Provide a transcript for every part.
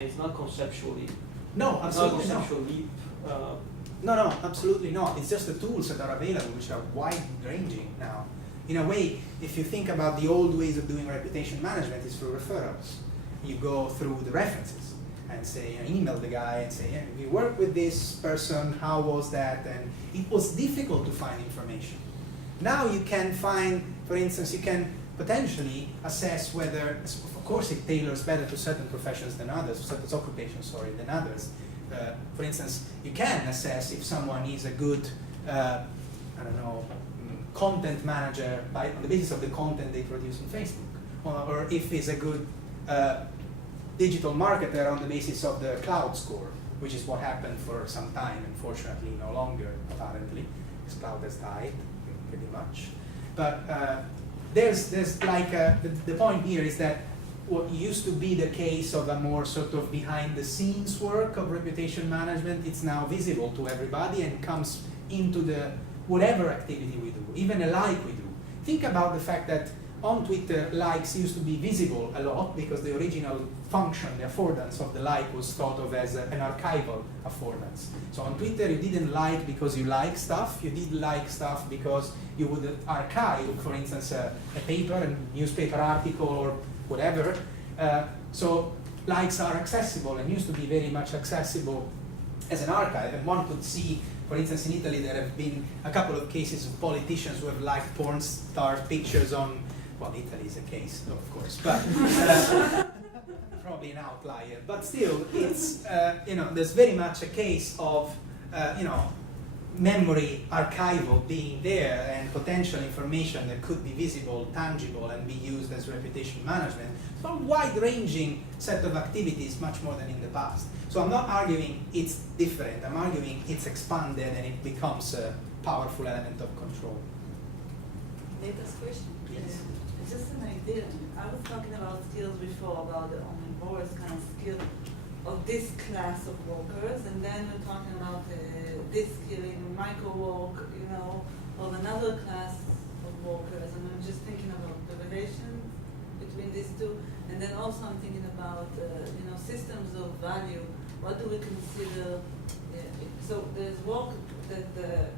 It's not conceptually. No, absolutely not conceptually. No, absolutely not. It's just the tools that are available, which are wide-ranging now. In a way, if you think about the old ways of doing reputation management, it's through referrals. You go through the references and say, email the guy and say, yeah, we work with this person, how was that? And it was difficult to find information. Now you can find, for instance, you can potentially assess whether, of course it tailors better to certain professions than others, certain occupations, than others. For instance, you can assess if someone is a good, content manager on the basis of the content they produce on Facebook, or if he's a good digital marketer on the basis of the cloud score, which is what happened for some time, unfortunately no longer, apparently, because cloud has died, pretty much. But there's like, the point here is that what used to be the case of a more sort of behind the scenes work of reputation management, it's now visible to everybody and comes into the whatever activity we do, even a like we do. Think about the fact that on Twitter, likes used to be visible a lot because the original function, the affordance of the like, was thought of as an archival affordance. So on Twitter, you didn't like because you like stuff, you did like stuff because you would archive, for instance, a paper, a newspaper article, or whatever. So likes are accessible and used to be very much accessible as an archive, and one could see, for instance, in Italy there have been a couple of cases of politicians who have liked porn star pictures on, well, Italy is a case, of course, but probably an outlier. But still, it's, there's very much a case of, memory archival being there and potential information that could be visible, tangible, and be used as reputation management. So a wide-ranging set of activities, much more than in the past. So I'm not arguing it's different, I'm arguing it's expanded and it becomes a powerful element of control. Latest question? Yes. It's just an idea. I was talking about skills before, about the omnivorous kind of skill of this class of workers, and then we're talking about this skill in micro work, of another class of workers, and I'm just thinking about the relation between these two, and then also I'm thinking about systems of value. What do we consider? So there's work that the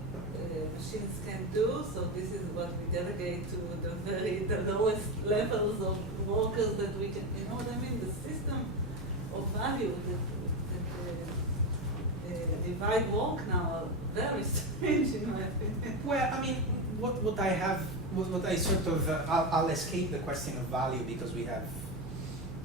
machines can do, so this is what we delegate to the lowest levels of workers that we can, you know what I mean? The system of value that divide work now are very strange in my opinion. Well, I mean, what I sort of, I'll escape the question of value because we have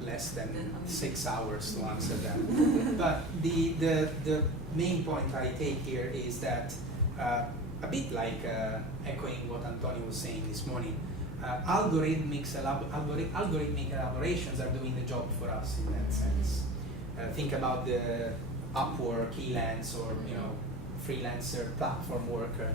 less than 6 hours to answer that. But the main point I take here is that, a bit like echoing what Antonio was saying this morning, algorithmic elaborations are doing the job for us in that sense. Think about the Upwork, Elance, or freelancer platform worker,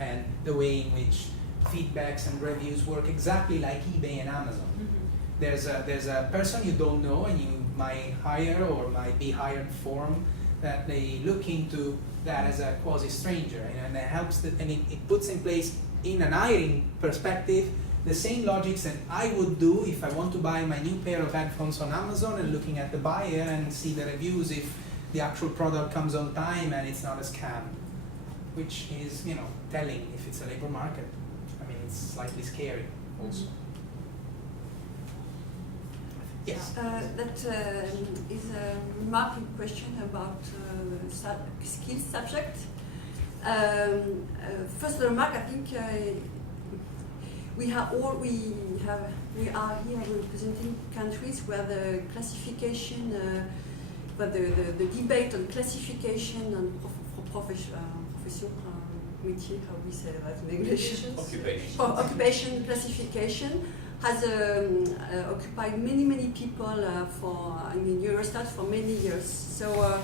and the way in which feedbacks and reviews work exactly like eBay and Amazon. Mm-hmm. There's a person you don't know and you might hire or might be hired from, that they look into that as a quasi-stranger, and it helps, and it puts in place, in an hiring perspective, the same logics that I would do if I want to buy my new pair of headphones on Amazon, and looking at the buyer and see the reviews if the actual product comes on time and it's not a scam, which is, telling if it's a labor market. I mean, it's slightly scary also. Yes. That is a remarking question about skill subject. First remark, I think we are here representing countries where the classification, the debate on classification and profession, métier, how we say that in English? Occupation classification has occupied many people in Eurostat for many years. So,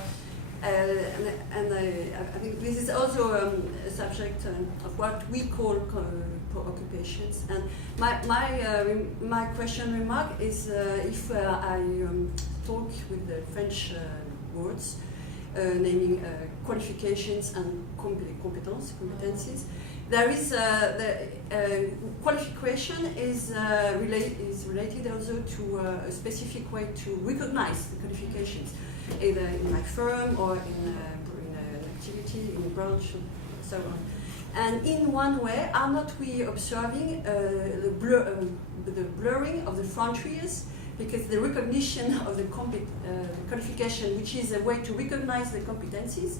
and I think this is also a subject of what we call occupations. And my question remark is if I talk with the French words, naming qualifications and competencies, There is the qualification is related also to a specific way to recognize the qualifications, either in my firm or in an activity, in a branch, and so on. And in one way, are not we observing the blurring of the frontiers? Because the recognition of the qualification, which is a way to recognize the competencies,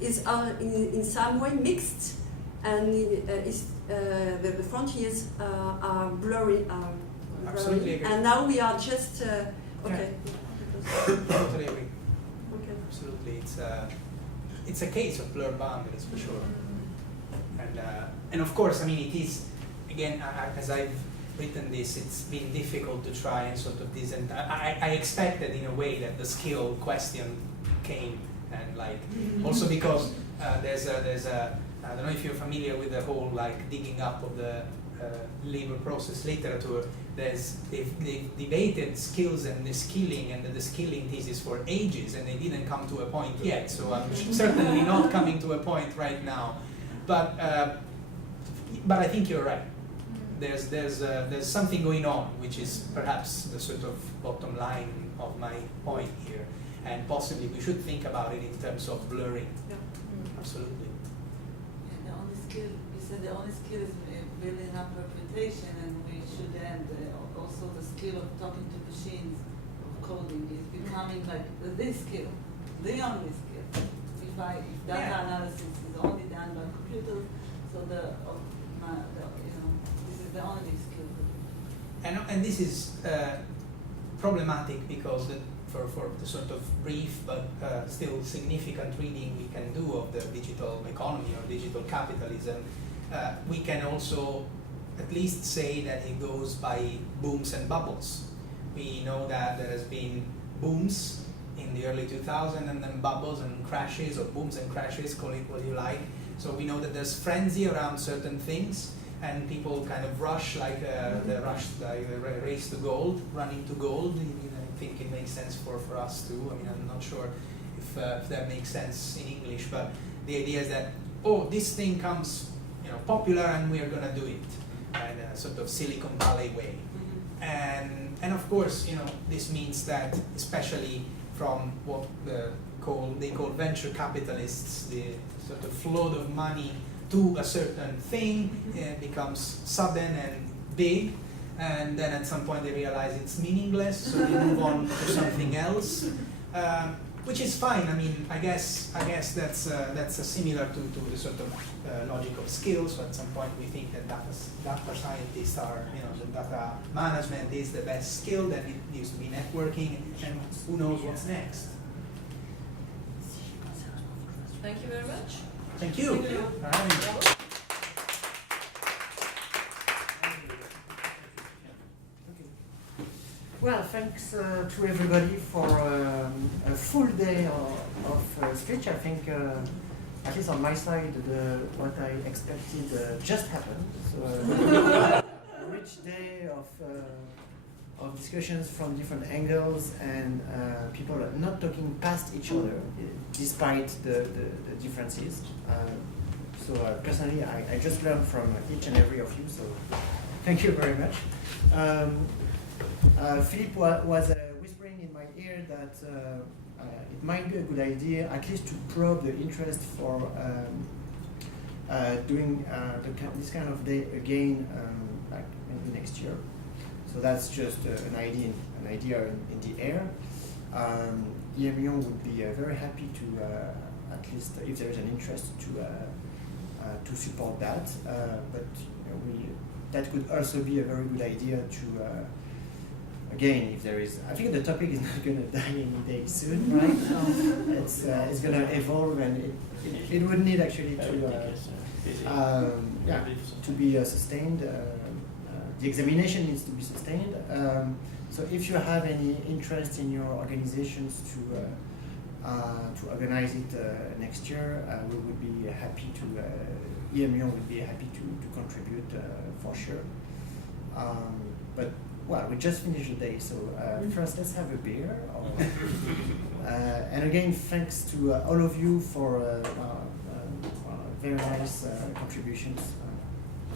is in some way mixed, and the frontiers are blurry. Absolutely agree. And now we are just okay. Totally agree. Okay. Absolutely, it's a case of blurred boundaries for sure. And of course, I mean, it is again, as I've written this, it's been difficult to try and sort of this, and I expected in a way that the skill question came, and like also because there's a I don't know if you're familiar with the whole like digging up of the labor process literature. They've debated skills and the skilling and the skilling thesis for ages, and they didn't come to a point yet. So I'm certainly not coming to a point right now, but I think you're right. There's something going on, which is perhaps the sort of bottom line of my point here, and possibly we should think about it in terms of blurring. Yeah. Absolutely. And the only skill, you said the only skill is building up reputation, and we should add also the skill of talking to machines, of coding is becoming like the skill, the only skill. If data analysis is only done by computers, so this is the only skill. And this is problematic because for the sort of brief but still significant reading we can do of the digital economy or digital capitalism, we can also at least say that it goes by booms and bubbles. We know that there has been booms in the early 2000s and then bubbles and crashes, or booms and crashes, call it what you like. So we know that there's frenzy around certain things, and people kind of rush like the race to gold, running to gold. I think it makes sense for us too. I mean, I'm not sure if that makes sense in English, but the idea is that, oh, this thing comes popular and we are going to do it in a sort of Silicon Valley way. And of course, this means that, especially from what they call venture capitalists, the sort of flood of money to a certain thing becomes sudden and big, and then at some point they realize it's meaningless, so they move on to something else, which is fine. I mean, I guess that's similar to the sort of logic of skills. So at some point we think that data scientists are, the data management is the best skill, then it needs to be networking, and who knows what's next. Thank you very much. Thank you. Thank you. For having me. Well, thanks to everybody for a full day of speech. I think, at least on my side, what I expected just happened. So a rich day of discussions from different angles, and people not talking past each other despite the differences. So personally, I just learned from each and every of you, so thank you very much. Philippe was whispering in my ear that it might be a good idea, at least to probe the interest for doing this kind of day again, like maybe next year. So that's just an idea in the air. Lyon would be very happy to, at least if there is an interest, to support that. But that could also be a very good idea to. Again, if there is, I think the topic is not going to die any day soon, right? It's going to evolve, and it would need actually to be sustained. The examination needs to be sustained. So if you have any interest in your organizations to organize it next year, we would be happy to. Lyon would be happy to contribute for sure. But well, we just finished the day, so first let's have a beer. And again, thanks to all of you for very nice contributions.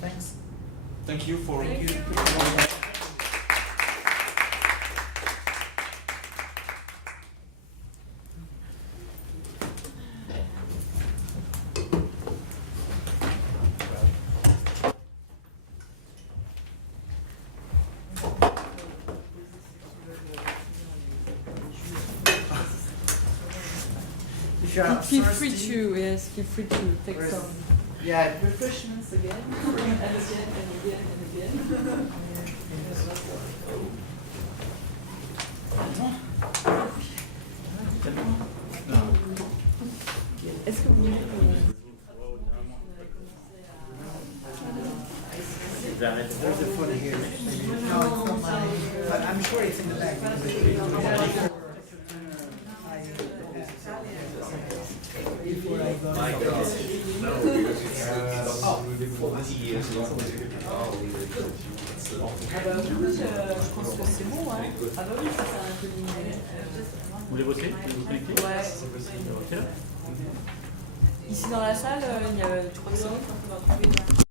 Thanks. Thank you for. Thank you. If you are Feel thirsty, free to, yes, feel free to take Where's- some yeah, refreshments again, and again, and again, and again. Est-ce que vous voulez qu'on... there's a phone here. But I'm sure it's in the back. Before I go. My God. No, because it's 40 years long. Ah bah oui, je pense que c'est bon, hein. Ah bah oui, ça c'est un peu linéaire. Vous voulez voter? Vous voulez cliquer? Ouais. Ok. Ici dans la salle, il y a 3 secondes.